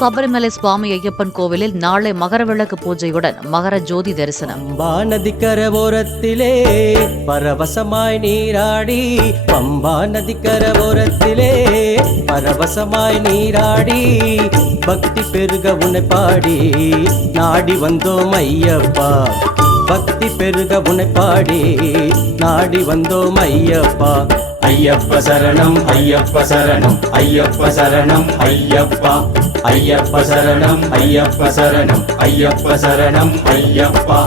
சபரிமலை சுவாமி ஐயப்பன் கோவிலில் நாளை மகரவிளக்கு பூஜையுடன் மகர ஜோதி தரிசனம். பம்பா நதிக்கர ஓரத்திலே பரவசமாய் நீராடி, பம்பா நதிக்கர ஓரத்திலே பரவசமாய் நீராடி, பக்தி பெருக உன்னை பாடி நாடி வந்தோம் ஐயப்பா. பக்தி பெருக உன்னை பாடி நாடி வந்தோம் ஐயப்பா. ஐயப்ப சரணம் ஐயப்ப சரணம் ஐயப்ப சரணம் ஐயப்பா. ஐயப்ப சரணம் ஐயப்ப சரணம் ஐயப்ப சரணம் ஐயப்பா.